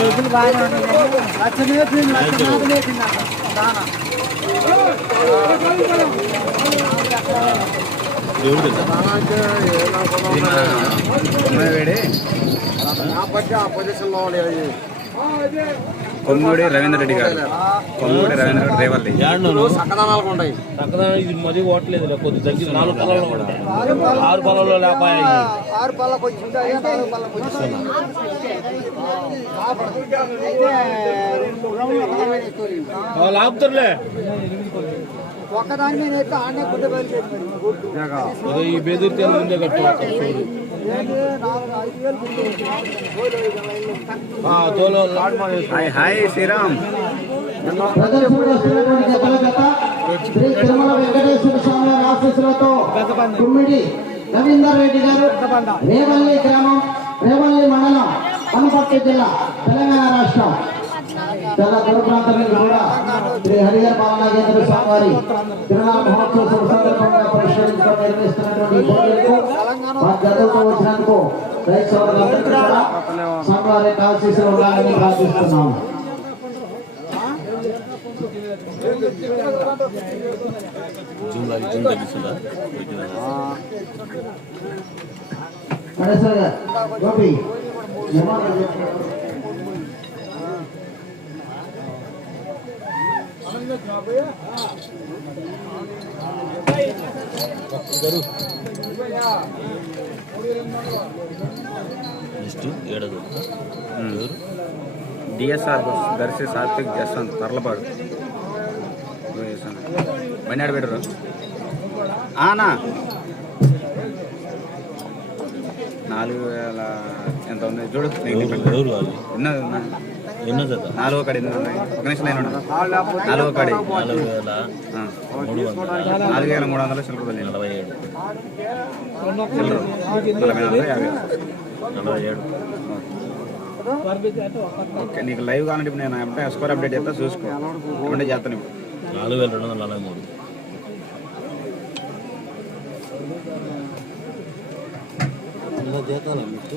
ఎద్దులు బాగానే ఉన్నాయి లక్ష మేపింది లక్ష నాద మేపింది దానా దేవుడు ఉన్నావేడి నా పక్క ఆ పొజిషన్లో వాళ్ళు కొమ్మూడి రవీంద్ర రెడ్డి గారు. కొమ్మూడి రవీంద్ర రెడ్డి రేవల్లి. సక్కదనాలు ఉంటాయి. చక్కగా ఇది మరీ ఓట్లేదు కొద్ది తగ్గి నాలుగు ఉంటాయి ఆరు లేపాయి. ఆపుతారులే ఒక్కదాని మీద అయితే ఆడనే గుడ్డ బయలుదేరి ఈ బెదిరితే ముందే. Hi hi Sriram. వస్తున్నటువంటి జత శ్రీ తిరుమల వెంకటేశ్వర స్వామి వారి ఆశీస్సులతో కుమ్మిడి రవీందర్ రెడ్డి గారు రేవల్లి గ్రామం రేవల్లి మండలం అనపర్తి జిల్లా తెలంగాణ రాష్ట్రం. చాలా దూర ప్రాంతం కూడా శ్రీ హరిహర బాలనాగేంద్ర స్వామి వారి తిరునాళ మహోత్సవ సందర్భంగా పరిష్కరించడం నిర్వహిస్తున్నటువంటి వచ్చినందుకు రైతు సోదరులందరికీ కూడా స్వామివారి ఆశీస్సులు ఉండాలని ప్రార్థిస్తున్నాము. జూమ్ గారు గోపి డిఎస్ఆర్ బస్ దర్శి సాత్విక్ జస్వంత్ తర్లపాడు. బండి పెట్టరు? ఆనా. నాలుగు వేల ఎంత ఉంది? చూడు ఉన్నా. ఎన్నో జత నాలుగో కాడి ఉన్నాయి? ఒక నిమిషం ఉండదు నాలుగో కాడి. నాలుగు వేల. మూడు వందల నాలుగు వేల మూడు వందల చిల్లర. నలభై ఏడు. చిల్లర. నలభై నాలుగు యాభై. నలభై ఏడు. ఓకే నీకు లైవ్ కావాలంటే ఇప్పుడు నేను అంటే స్కోర్ అప్డేట్ చేస్తా చూసుకో. అంటే చేస్తాను ఇప్పుడు. నాలుగు వేల రెండు వందల నలభై మూడు. జీతాలు మీకు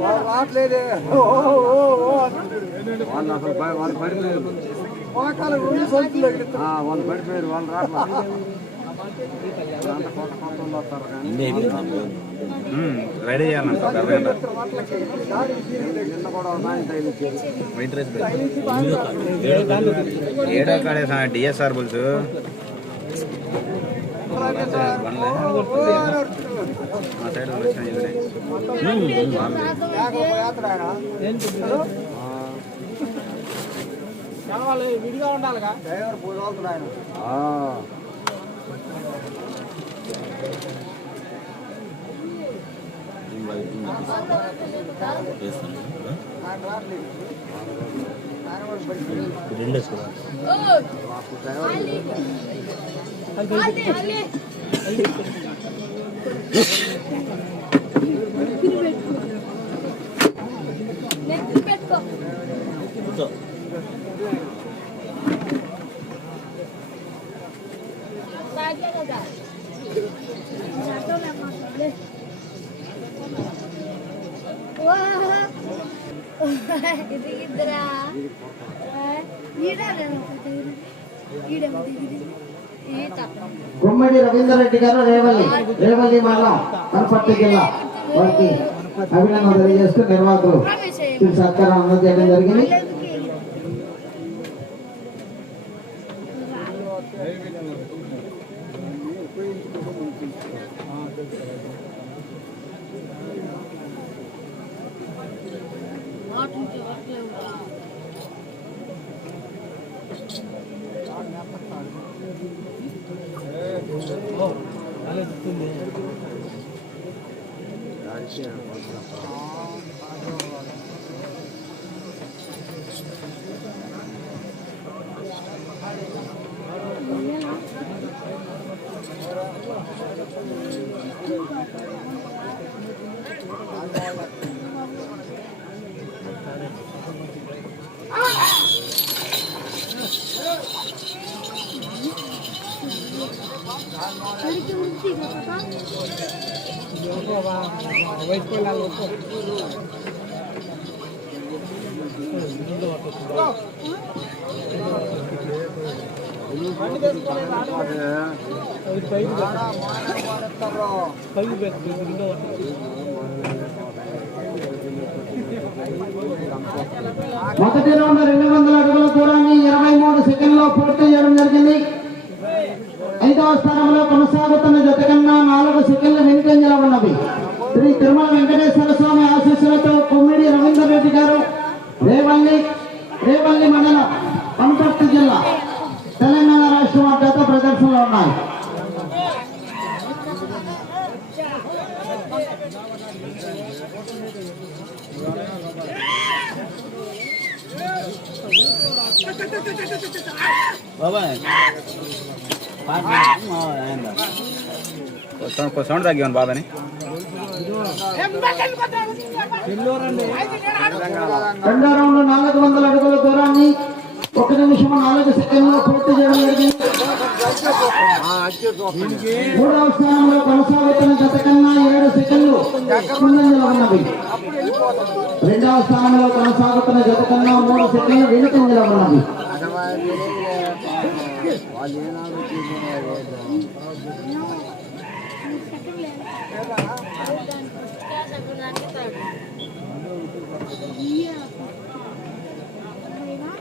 రావట్లేదే ఓ, ఓ, ఓ, వాళ్ళు పడిపోయారు వాళ్ళు రావట్లేదు రెడీ చేయాలంట నిన్న కూడా వైట్ రైస్ ఏడో కాడే డిఎస్ఆర్ బుల్స్ మా సైడ్ డ్రైవర్ పోయి తోలుతున్నాడు ఆయన. రెండు ఇది ఇద్దరా ఈడాలను ఈడేమో ఇది ఈ తప్ప గుమ్మడి రవీందర్రెడ్డి గారు రేవల్లి రేవల్లి మండలం అనపర్తి జిల్లా వారికి అభినందన తెలియజేస్తూ నిర్వాహకులు సత్కారం అందజేయడం జరిగింది. 大事なのかな。మొదటి రౌండ్ రెండు వందల అడుగుల దూరాన్ని ఇరవై మూడు సెకండ్లో పూర్తి చేయడం జరిగింది. ఐదవ స్థానంలో కొనసాగుతున్న జత కన్నా నాలుగు సెకండ్లు వెనుకంజలో ఉన్నవి. తిరుమల వెంకటేశ్వర స్వామి ఆశీస్సులతో కొమ్మిడి రవీందర్ రెడ్డి గారు రేవల్లి రేవల్లి మండలం వనపర్తి జిల్లా తెలంగాణ రాష్ట్రం అడ్డత ప్రదర్శనలో ఉన్నాయి. బాబాయ్. సౌండ్ తగ్గాను బాబాని. రెండో నాలుగు వందల అడుగుల దూరాన్ని ఒక నిమిషం నాలుగు సెకండ్లో పూర్తి చేయడం జరిగింది. మూడవ స్థానంలో కొనసాగుతున్న గత కన్నా ఏడు సెకండ్లు ముందంజలో ఉన్నవి రెండవ స్థానంలో కొనసాగుతున్న గత కన్నా మూడు సెకండ్లు వెనుకంజలో ఉన్నవి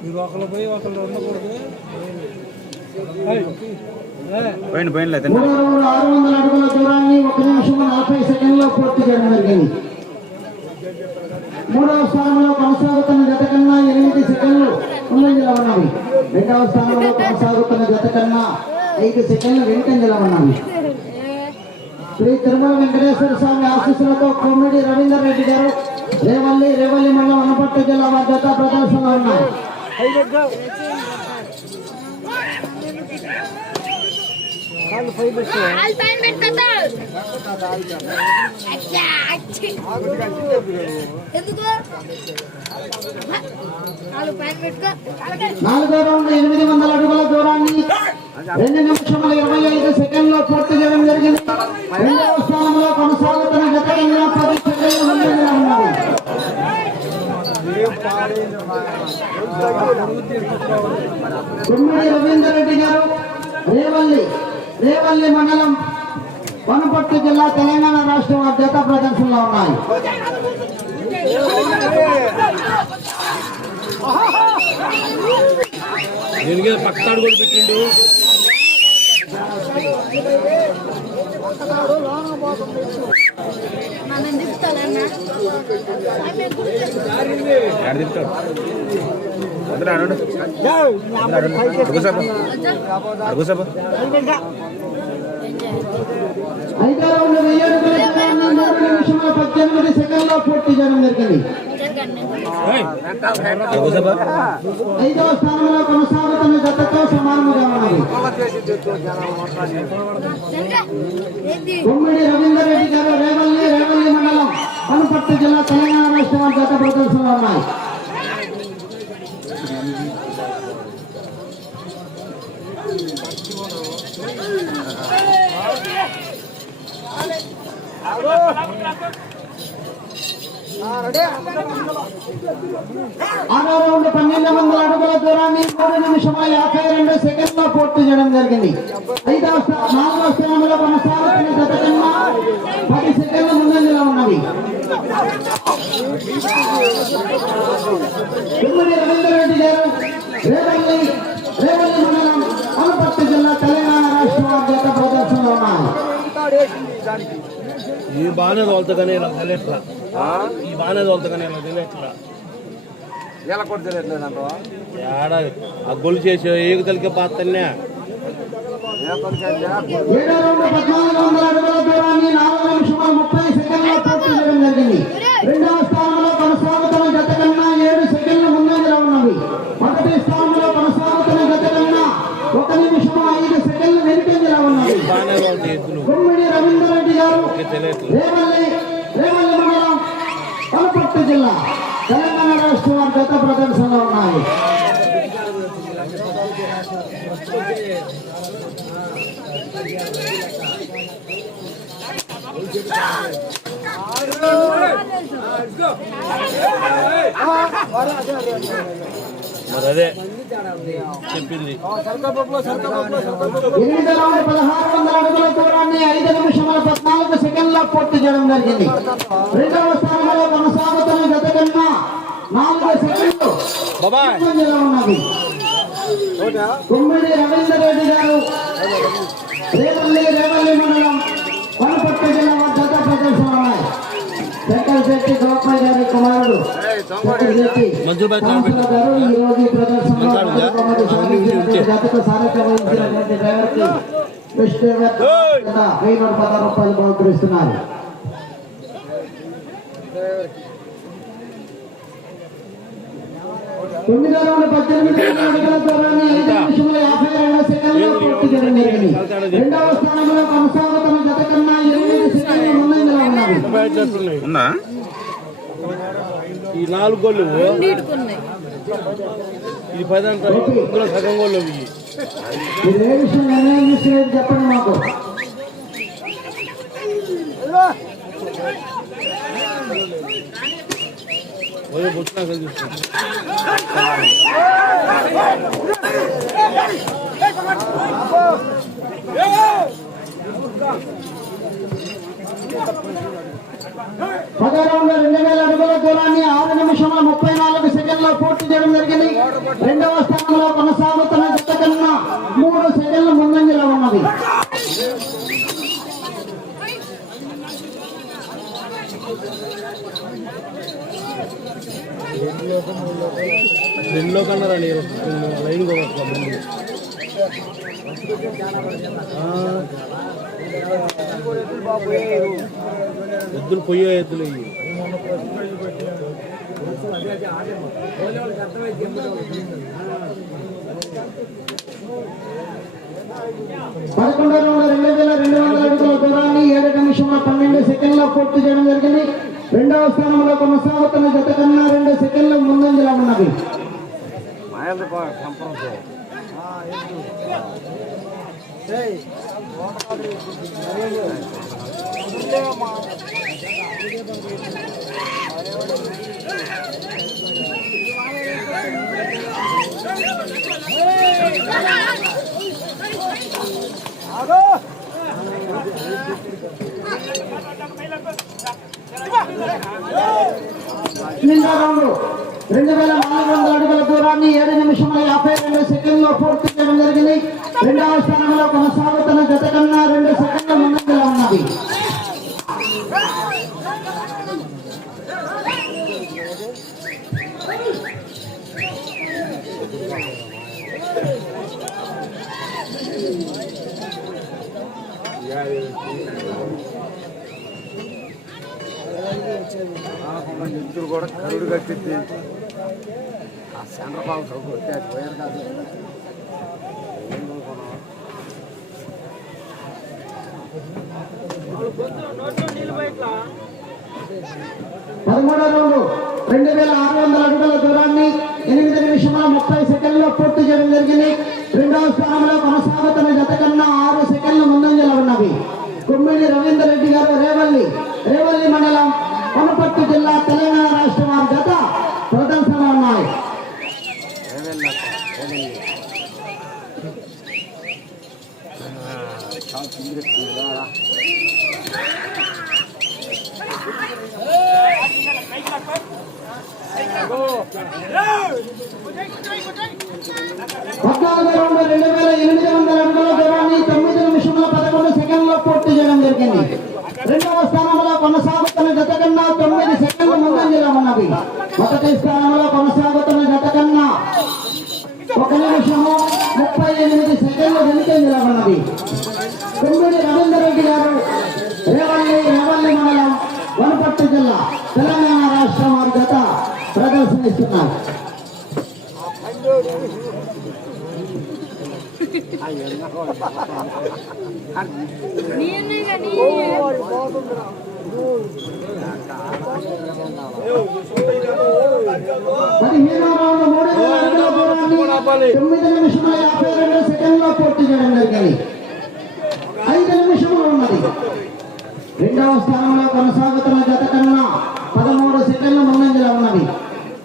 మీరు ఒకళ్ళు పోయి ఒకళ్ళు ఉండకూడదు. రౌండ్. ఆరు వందల అడుగుల దూరాన్ని ఒక నిమిషం నలభై సెకండ్లో పూర్తి చేయడం జరిగింది. మూడవ స్థానంలో కొనసాగుతున్న జత కన్నా ఎనిమిది సెకండ్లు ముందంజలో ఉన్నవి. రెండవ స్థానంలో కొనసాగుతున్న జత కన్నా ఐదు సెకండ్లు వెనుకంజలో ఉన్నవి. శ్రీ తిరుమల వెంకటేశ్వర స్వామి ఆశీస్సులతో కొమ్మిడి రవీందర్ రెడ్డి గారు రేవల్లి రేవల్లి మండలం వనపర్తి జిల్లా వారి జత ప్రదర్శనలో ఉన్నాయి. కాలు పైన నాలుగో రౌండ్ ఎనిమిది వందల అడుగుల దూరాన్ని రెండు నిమిషముల ఇరవై ఐదు సెకండ్లో పూర్తి చేయడం జరిగింది. రెండవ స్థానంలో కొనసాగుతున్న గత పది సెకండ్లు ముందంజలో కుమ్మడి రవీందర్ రెడ్డి గారు రేవల్లి రేవల్లి మండలం వనపర్తి జిల్లా తెలంగాణ రాష్ట్రం వారి జత ప్రదర్శనలో ఉన్నాయి. దీనికి కూడా పెట్టిండు మూడు నిమిషముల పద్దెనిమిది సెకండ్లో పూర్తి చేయడం జరిగింది ఐదవ స్థానంలో కొనసాగుతున్న జతతో సమానముగా ఉన్నది. ఏంటి రవీందర్ రెడ్డి గారు రేవల్లి రేవల్లి మండలం. వనపర్తి జిల్లా తెలంగాణ రాష్ట్రం వారి జత ప్రదర్శనలో ఉన్నాయి ఆరో రౌండ్ పన్నెండు వందల అడుగుల దూరాన్ని మూడు నిమిషముల యాభై రెండు సెకండ్లో పూర్తి చేయడం జరిగింది. ఐదవ నాలుగవ స్థానంలో కొనసాగుతున్న జత కన్నా పది సెకండ్ల ముందంజలో ఉన్నవి తుమ్మిడి రవీందర్ రెడ్డి గారు రేవల్లి రేవల్లి మండలం వనపర్తి జిల్లా తెలంగాణ రాష్ట్ర వారి ప్రదర్శనలో ఉన్నారు. ఈ బాగానే తోలుతుందని ఇలా తెలియట్లా. ఈ బాగానే తోలుతుందని ఇలా తెలియట్లా. ఎలా కూడా తెలియట్లేదంటావా ఏడా ఆ గొలు చేసే పాతన్నే. ఏ పనికైతే ఏడో రౌండ్ వనపర్తి జిల్లా. తెలంగాణ రాష్ట్రం వారి జత ప్రదర్శనలో ఉన్నాయి. మరి అదే చెప్పింది. ఎనిమిది రౌండ్ పదహారు వందల అడుగుల దూరాన్ని ఐదు పద్నాలుగు సెకండ్ల పూర్తి చేయడం జరిగింది. రెండవ స్థానంలో కొనసాగుతున్న గత కన్నా నాలుగు సెకండ్లు బాబాయ్ ముందంజలో ఉన్నది. కుమ్మిడి రవీందర్ రెడ్డి గారు రేవల్లి రేవల్లి మండలం శెట్టి గోపాల్ గారి కుమారుడు శంకర్ శెట్టి మంజుల బాయ్ కాంసుల గారు ఈ రోజు ఈ ప్రదర్శనలో మంజుల ఉందా? బహుమతి సాధించినటువంటి జతకు సారథ్యం వహించినటువంటి డ్రైవర్కి విష్ణు వెయ్యి నూట పదహారు రూపాయలు బహుకరిస్తున్నారు. తొమ్మిదో పద్దెనిమిది వందల అడుగుల దూరాన్ని ఐదు నిమిషముల యాభై రెండు సెకండ్లో పూర్తి చేయడం జరిగింది. రెండవ స్థానంలో కొనసాగుతున్న కన్నా ఉందా? ఈ నాలుగు గోళ్ళు ఇది పది అంటారు. ఇందులో సగం గోళ్ళు ఇవి చెప్పండి మాకు పోయి వచ్చినాక పదో రెండు వేల అడుగుల దూరాన్ని ఆరు నిమిషముల ముప్పై నాలుగు సెకండ్లో పూర్తి చేయడం జరిగింది. రెండవ స్థానంలో కొనసాగుతున్న జత కన్నా మూడు సెకండ్ల ముందంజలో ఉన్నది. రెండులో కన్నా రండి లైన్ కూడా ఎద్దులు పొయ్యే ఎద్దులు ఇవి పదకొండో రౌండ్ రెండు వేల రెండు వందల అడుగుల దూరాన్ని ఏడు నిమిషముల పన్నెండు సెకండ్లో పూర్తి చేయడం జరిగింది. రెండవ స్థానంలో కొనసాగుతున్న జత కన్నా రెండు సెకండ్ల ముందంజలో ఉన్నది. రౌండ్ రెండు వేల నాలుగు వందల అడుగుల దూరాన్ని ఏడు నిమిషముల యాభై రెండు సెకండ్లో పూర్తి చేయడం జరిగింది. రెండవ స్థానంలో కొనసాగుతున్న జత కన్నా రెండు సెకండ్ల ముందంజలో ఉన్నది ఎద్దులు కూడా కరుడు కట్టింది ఆ చంద్రబాబు సౌకు వచ్చారు పోయారు కాదు పదమూడో రౌండ్. రెండు వేల ఆరు వందల అడుగుల దూరాన్ని ఎనిమిది నిమిషముల ముప్పై సెకండ్లో పూర్తి చేయడం జరిగింది. రెండవ స్థానంలో కొనసాగుతున్న జత కన్నా ఆరు సెకండ్లు ముందంజలో ఉన్నవి. కుమ్మిడి రవీందర్ రెడ్డి గారు రేవల్లి రేవల్లి మండలం కొనపర్తి జిల్లా తెలంగాణ రాష్ట్రం వారి జత ప్రదర్శన ఉన్నాయి పద్నాలుగు రౌండ్ రెండు వేల ఎనిమిది వందల అడుగుల దూరాన్ని తొమ్మిది నిమిషముల పదకొండు సెకండ్లో పూర్తి చేయడం జరిగింది రెండవ స్థానంలో కొనసాగుతున్న జత కన్నా తొమ్మిది సెకండ్ల ముందంజలో ఉన్నది మొదటి స్థానంలో కొనసాగుతున్న జత కన్నా ఒక నిమిషము ముప్పై ఎనిమిది సెకండ్ల వెనుక నిలబడినది. తొమ్మిది రవీందర్ రెడ్డి గారు రేవల్లి రేవల్లి మండలం వనపట్టు జిల్లా తెలంగాణ రాష్ట్రం వారి జత ప్రదర్శనిస్తున్నారు. పదిహేను దూరాన్ని తొమ్మిది నిమిషముల యాభై రెండు సెకండ్లో పూర్తి చేయడం జరిగింది. ఐదు నిమిషములు ఉన్నది. రెండవ స్థానంలో కొనసాగుతున్న జత కన్నా పదమూడు సెకండ్లు ముందంజలో ఉన్నవి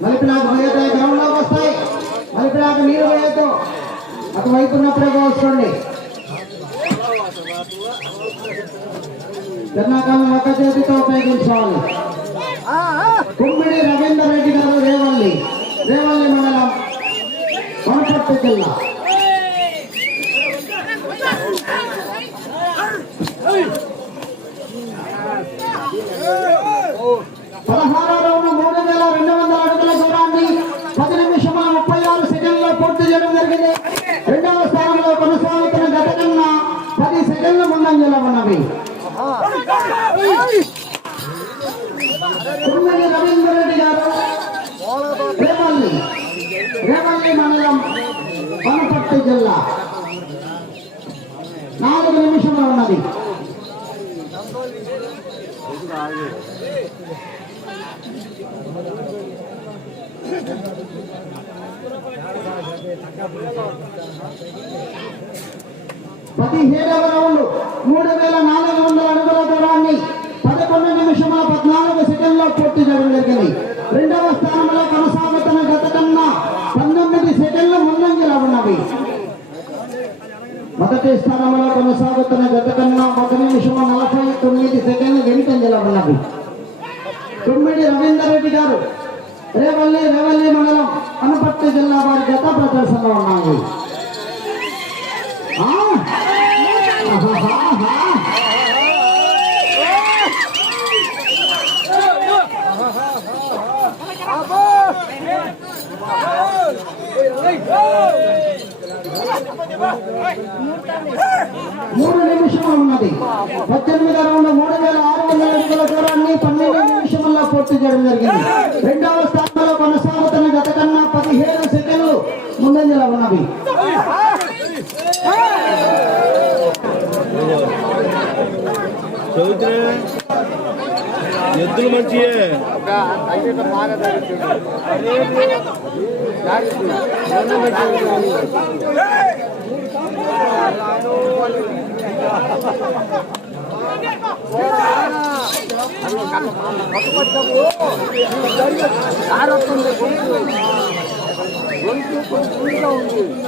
మలిపినాకు పోయేతే గ్రౌండ్లోకి వస్తాయి. మలిపినాకు నీరు పోయేతో అటువైపు ఉన్నప్పుడే కోసుకోండి జన్నాకాలం ఒక చేతితో ఉపయోగించుకోవాలి కుమ్మిడి రవీందర్ రెడ్డి గారు రేవల్లి రేవల్లి మండలం వనపర్తి జిల్లా పదహారో రౌండ్ మూడు వేల రెండు వందల అడుగుల దూరాన్ని పది నిమిషముల ముప్పై ఆరు సెకండ్లో పూర్తి చేయడం జరిగింది రెండవ స్థానంలో కొనసాగుతున్న గత కన్నా పది సెకండ్ల ముందంజలో ఉన్నవి కుమ్మడి రవీంద్ర రెడ్డి గారు రేవల్లి రేవల్లి మండలం వనపర్తి జిల్లా నాలుగు నిమిషములు ఉన్నది పదిహేడవ రౌండ్ మూడు వేల నాలుగు వందల అడుగుల దూరాన్ని పదకొండు నిమిషముల పద్నాలుగు సెకండ్లో పూర్తి చేయడం జరిగింది. రెండవ స్థానంలో కొనసాగుతున్న గత కన్నా పంతొమ్మిది సెకండ్లు ముందంజలా ఉన్నవి. మొదటి స్థానంలో కొనసాగుతున్న గత కన్నా ఒక నిమిషము నలభై తొమ్మిది సెకండ్లు వెనుకంజలో ఉన్నవి తొమ్మిది రవీందర్ రెడ్డి గారు రేవల్లి రేవల్లి మండలం అనపర్తి జిల్లా వారి గత ప్రదర్శనలో ఉన్నాయి ఆ? ఆహాహాహా. మూడు నిమిషములు ఉన్నది ఎద్దులు మంచియే. తగ్గిట బాగా తగ్గుతుంది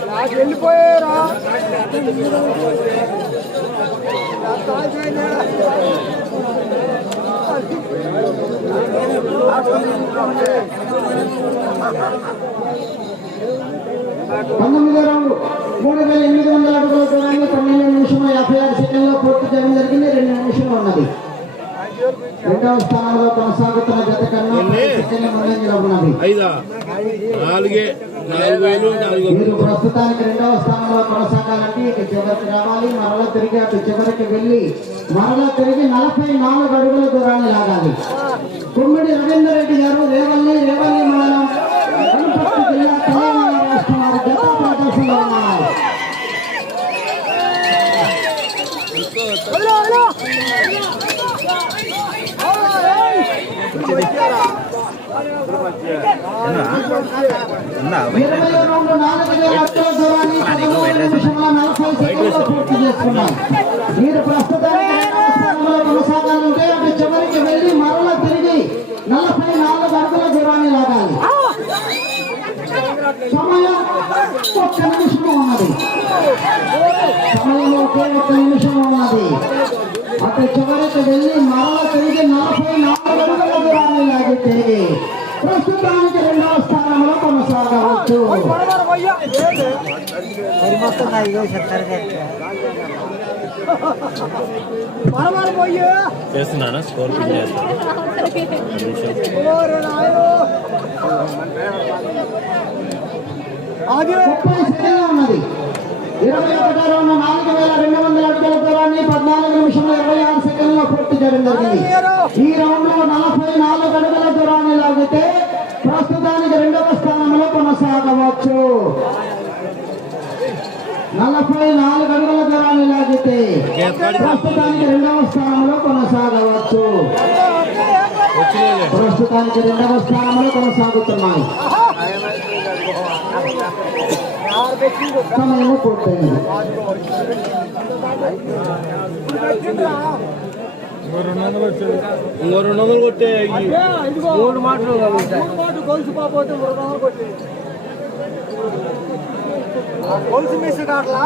నాకు వెళ్ళిపోయారా పంతొమ్మిదో రౌండ్ మూడు వేల ఎనిమిది వందల అడుగుల దూరాన్ని పన్నెండు నిమిషముల యాభై ఆరు సెకండ్లో పూర్తి చేయడం జరిగింది. రెండు నిమిషంలు ఉన్నది. రెండవ స్థానంలో కొనసాగుతున్న జత కన్నా సెకండ్ల ముందంజలో ఉన్నది మీరు ప్రస్తుతానికి రెండవ స్థానంలో కొనసాగాలంటే చివరికి రావాలి. మరలా తిరిగి అటు చివరికి వెళ్ళి మరలా తిరిగి నలభై నాలుగు అడుగుల దూరాన్ని లాగాలి. కుమ్మిడి రవీందర్ రెడ్డి గారు రేవల్లి రేవల్లి మండలం జిల్లా తెలంగాణ రాష్ట్రం వారి ప్రదర్శనలో ఉన్నాయి. ఉందా మీరు ప్రస్తుతానికి కొనసాగాలంటే అటు చివరికి వెళ్ళి మరలా తిరిగి నలభై నాలుగు అడుగుల దూరాన్ని లాగాలి. సమయం ఒక్క నిమిషం ఉన్నది. సమయం ఒకే ఒక్క నిమిషం ఉన్నది. అటు చివరికి వెళ్ళి మరలా తిరిగి నలభై నాలుగు అడుగుల దూరాన్ని లాగితే ప్రస్తుతానికి రెండవ స్థానంలో కొనసాగవచ్చు మనమని పోయి చేస్తున్నానా స్కోర్ పిన్ చేస్తాను ఇరవై ఒకటో రౌండ్ నాలుగు వేల రెండు వందల అడుగుల దూరాన్ని పద్నాలుగు నిమిషంలో ఇరవై ఆరు సెకండ్లో పూర్తి చేయడం జరిగింది ఈ రౌండ్లో నలభై నాలుగు అడుగుల దూరాన్ని లాగితే ప్రస్తుతానికి రెండవ స్థానంలో కొనసాగవచ్చు నలభై నాలుగు అడుగుల దూరాన్ని లాగితే ప్రస్తుతానికి రెండవ స్థానంలో కొనసాగవచ్చు. ప్రస్తుతానికి రెండవ స్థానంలో కొనసాగుతున్నాయి. సమయం పూర్తయింది. ఇంకో రెండు వందలు కొట్టే మూడు మాటలు గొలుసు పోతే మూడు వందలు కొట్టి గొలుసు మిస్ కావట్లా?